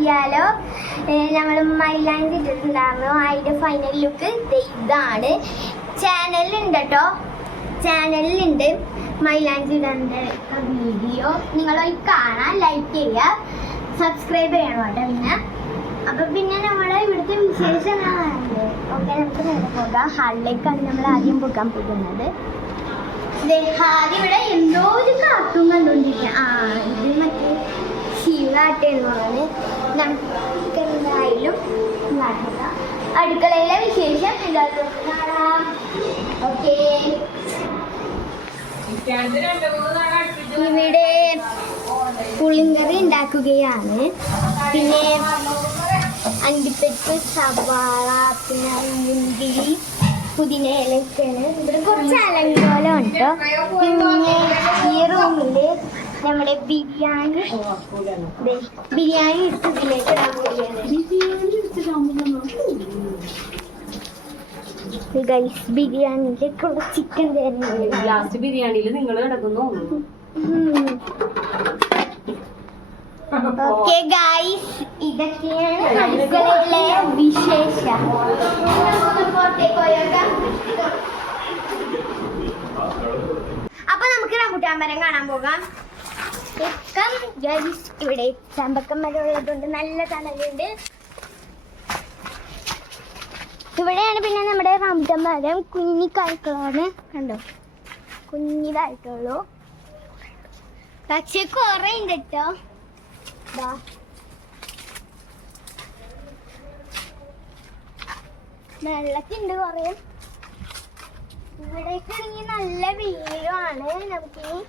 അറിയാലോ, ഞങ്ങൾ മൈലാഞ്ചി ഇട്ടിട്ടുണ്ടായിരുന്നു. അതിൻ്റെ ഫൈനൽ ലുക്ക് ഇതാണ്. ചാനലിലുണ്ട് കേട്ടോ, ചാനലിലുണ്ട് മൈലാഞ്ചി ഇടേണ്ട വീഡിയോ. നിങ്ങളൊരു കാണാൻ, ലൈക്ക് ചെയ്യുക, സബ്സ്ക്രൈബ് ചെയ്യണം കേട്ടോ. അപ്പം പിന്നെ നമ്മളെ ഇവിടുത്തെ വിശേഷം ഓക്കെ, നമുക്ക് നേരെ പോകാം. ഹാളിലേക്കാണ് നമ്മൾ ആദ്യം പോകാൻ പോകുന്നത്. ആദ്യം ഇവിടെ എന്തോ ഒരു കാർട്ടൂൺ കണ്ടുകൊണ്ടിരിക്കുക. ഇത് മറ്റേ ശിവകാട്ടെന്നാണ്. നമുക്ക് എന്തായാലും നടക്കാം. അടുക്കളയിലെ വിശേഷം എല്ലാവർക്കും കാണാം. ഓക്കെ, ഇവിടെ പുളിങ്കറി ഉണ്ടാക്കുകയാണ്. പിന്നെ അണ്ടിപ്പരിപ്പ്, സവാള, പിന്നെ മുന്തിരി, പുതിന ഇലക്കാണ്. ഇവിടെ കുറച്ച് അലങ്കോലം ഉണ്ട്. പിന്നെ ഈ റൂമില് നമ്മുടെ ബിരിയാണി എടുത്തതിലേക്ക് ഇടാൻ പോവുകയാണ്. ബിരിയാണിയിലേക്കുള്ള ചിക്കൻ തരുന്നത്. ലാസ്റ്റ് ബിരിയാണിയിൽ നിങ്ങൾ കിടക്കുന്നു. ഓക്കെ ഗൈസ്, ഇതൊക്കെയാണ് അടുക്കളയിലെ വിശേഷം. അപ്പൊ നമുക്ക് റംബൂട്ടാൻ മരം കാണാൻ പോകാം. ഇവിടെ ചമ്പക്കം മരം ഉള്ളതുകൊണ്ട് നല്ല തണലുണ്ട്. ഇവിടെയാണ് പിന്നെ നമ്മുടെ റംബൂട്ടാൻ മരം. കുഞ്ഞിക്കായ്ക്കളാണ്, കണ്ടോ, കുഞ്ഞിതായിട്ടുള്ളൂ. പക്ഷെ കുറെ ഉണ്ട് കേട്ടോ. വെള്ളൊക്കെ ഉണ്ട് കുറെ. ഇവിടേക്കാണെങ്കിൽ നല്ല വീടുമാണ്. നമുക്കിനി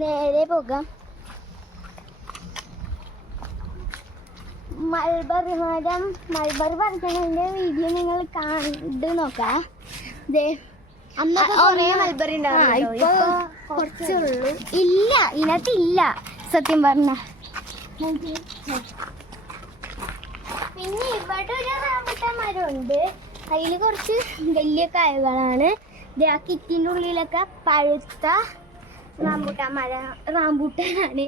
നേരെ പോകാം. മൾബറി മരം, മൾബറി പറിക്കണതിന്റെ വീഡിയോ നിങ്ങൾ കണ്ടു നോക്കാം. അന്നൊക്കെ മൾബറി ഉണ്ടാവും. ഇപ്പൊ കുറച്ചുള്ളൂ. ഇല്ല, ഇതിനകത്തില്ല സത്യം പറഞ്ഞ. പിന്നെ ഇവിടെ ഒരു റംബൂട്ടാൻ മരമുണ്ട്. അതിൽ കുറച്ച് വലിയ കായകളാണ്. ആ കിറ്റിൻ്റെ ഉള്ളിലൊക്കെ പഴുത്ത റംബൂട്ടാനാണ്.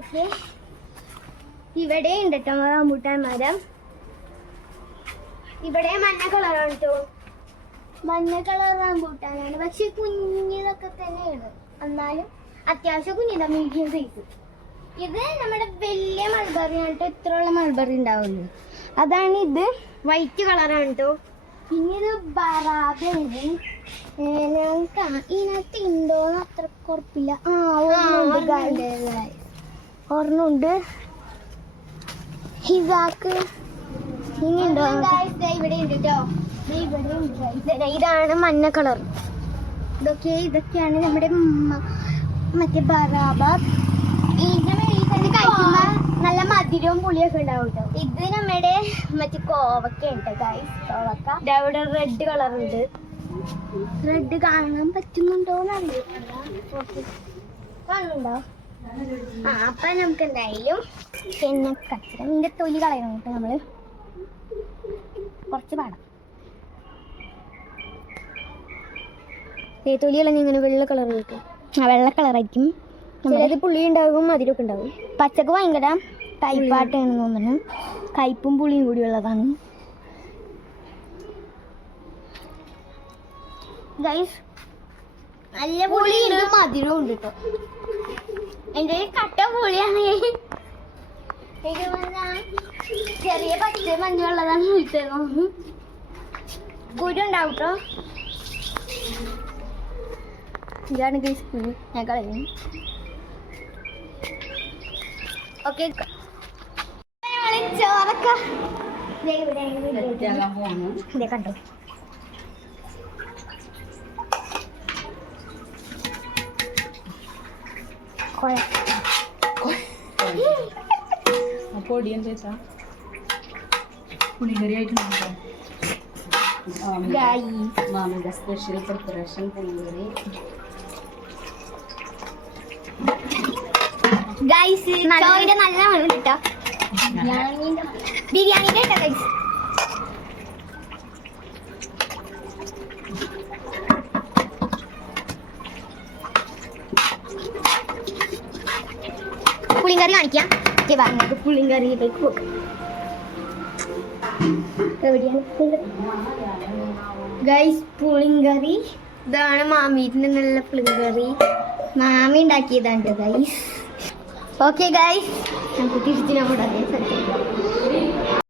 ഓക്കെ, ഇവിടെ ഉണ്ട് കേട്ടോ റംബൂട്ടാൻ മരം. ഇവിടെ മഞ്ഞ കളറാണ് കേട്ടോ, മഞ്ഞ കളർ റംബൂട്ടാനാണ്. പക്ഷെ കുഞ്ഞിതൊക്കെ തന്നെയാണ്, എന്നാലും അത്യാവശ്യം കുഞ്ഞിതാ, മീഡിയം സൈസ്. ഇത് നമ്മുടെ വലിയ മൾബറി ആണ് കേട്ടോ. ഇത്രയുള്ള മൾബറി ഉണ്ടാവുള്ളൂ. അതാണ് ഇത്, വൈറ്റ് കളറാണ് കേട്ടോ. പിന്നെ ഇത് ബറാബയാണ്. ഇതിനകത്ത് ഉണ്ടോന്ന് അത്ര കുഴപ്പമില്ല. ഒരെണ്ണുണ്ട്. ഹിസാക്ക് ഇനി ഉണ്ടോ? ഇവിടെ ഉണ്ട് കേട്ടോ, ഇവിടെ ഉണ്ട്. ഇതാണ് മഞ്ഞ കളർ. ഇതൊക്കെയാണ് നമ്മുടെ മറ്റേ ബറാബ. ഇതിന്റെ മേളിൽ തന്നെ കഴിക്കുമ്പോ നല്ല മധുരവും പുളിയൊക്കെ ഉണ്ടാവും കേട്ടോ. ഇത് നമ്മുടെ മറ്റേ കോവക്ക ഉണ്ട് ഗൈസ്, കോവക്ക. ഇവിടെ റെഡ് കളർ ഉണ്ട്. റെഡ് കാണാൻ പറ്റുന്നുണ്ടോന്ന് അറിയില്ല. കാണുന്നുണ്ടോ? അപ്പൊ നമുക്ക് എന്തായാലും പിന്നെ കച്ചറ ഇതിന്റെ തൊലി കളയണം കേട്ടോ. നമ്മള് കുറച്ച് പാടാം. തൊലി കളഞ്ഞ ഇങ്ങനെ വെള്ള കളർ കിട്ടും. വെള്ള കളറായിരിക്കും. ചിലത് പുളി ഉണ്ടാകും, മധുരമൊക്കെ ഉണ്ടാവും. പച്ചക്ക് ഭയങ്കര കയ്പാട്ടാണെന്ന് തോന്നുന്നു. കയ്പും പുളിയും കൂടി ഉള്ളതാണ് ഗൈസ്. നല്ല പുളിയുണ്ട്, മധുരവും ഉണ്ട് കേട്ടോ. എൻ്റെ കട്ട പുളിയാണ്. ചെറിയ പച്ച മഞ്ഞുള്ളതാണ് വിളിച്ചത്. കുരു ഉണ്ടാവും കേട്ടോ. ഇതാണ് ഗൈസ് കുരു, ഞാൻ കളയുന്നു. ഓക്കെ, ചോറൊക്കെ കണ്ടോ. പൊടി എന്താ പുളികറി ആയിട്ടുണ്ടോ? മാമിന്റെ സ്പെഷ്യൽ പ്രിപ്പറേഷൻ പുളികറി. ഗൈസ് ചോറിന്റെ നല്ല മണം കിട്ടോ. ബിരിയാണിന്റെ കേട്ടോ ഗൈസ്. പുളിങ്കറി കാണിക്കാം. ഓക്കെ നമുക്ക് പുളിങ്കറിയിലേക്ക് പോകാം. എവിടെയാണ് ഗൈസ് പുളിങ്കറി? ഇതാണ് മാമീൻ്റെ നല്ല പുളിങ്കറി. മാമി ഉണ്ടാക്കിയതാണ് ഗൈസ്. ഓക്കെ ഗൈസ്, നമുക്ക് തിരിച്ച് നമ്മുടെ അതേ സ്ഥലത്തേക്ക്